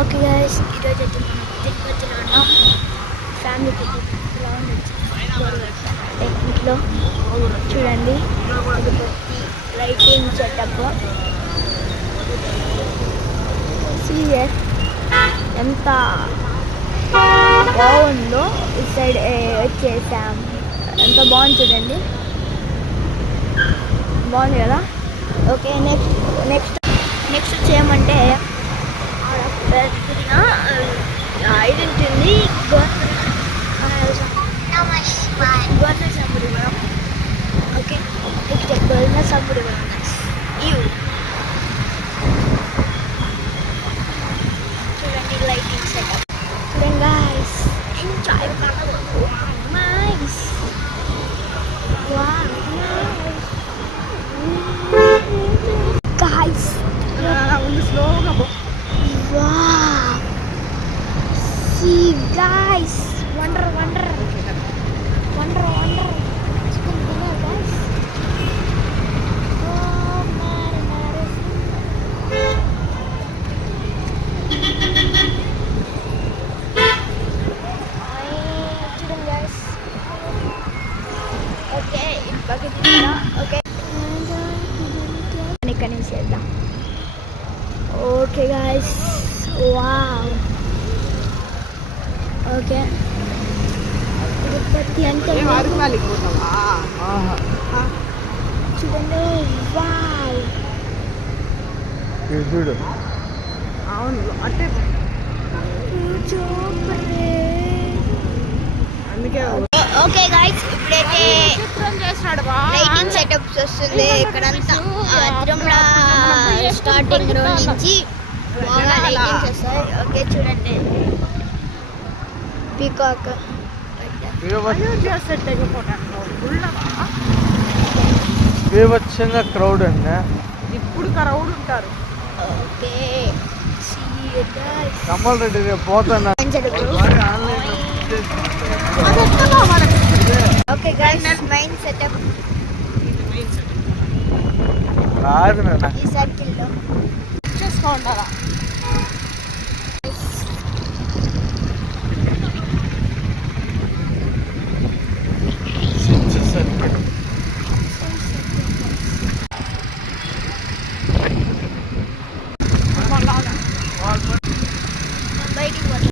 Okay guys, ఈరోజు అయితే మనం తిరుపతిలో ఉన్నాం. ఫ్యామిలీ గ్రౌండ్ టెక్నిక్లో చూడండి, తిరుపతి లైటింగ్ సెటప్ సీరియస్ ఎంత బాగుందో. ఈ సైడ్ వచ్చేసాం, ఎంత బాగుంది చూడండి, బాగుంది కదా. ఓకే, నెక్స్ట్ చేయమంటే పెద్దగా ఐడెంటిటీ గవర్నమెంట్ సబ్బుడివరం. ఓకే, ఇక్కడ గవర్నమెంట్ సబ్బుడివరం చూడండి, లైటింగ్ సెటప్ చూడండి గైస్, ఎంజాయ్ నైస్. గైస్ స్లోగా wow, see guys, wonder chicken dinner guys. Oh mare chicken guys. Okay, bagus dinner. Okay, ikan చేద్దాం. Okay guys, wow. Okay, Tirupati అంటే చూడండి, wow. చూడు, అవును అంటే ఓకే గాయస్, ఇప్పుడైతే లైటింగ్ సెటప్స్ వస్తుంది ఇక్కడంతా. తిరుమల స్టార్టింగ్ రోడ్ నుంచి బాగా లైటింగ్స్ వస్తాయి. ఓకే చూడండి, పీకాక్ వచ్చిన క్రౌడ్ అండి, ఇప్పుడు క్రౌడ్ ఉంటారు. ఓకే, కమల్ రెడ్డి రేపు పోతున్నా. ఓకే గైస్, మైండ్ సెటప్ కాదు ఈ సర్కిల్లో చేసుకో ఉండాలా.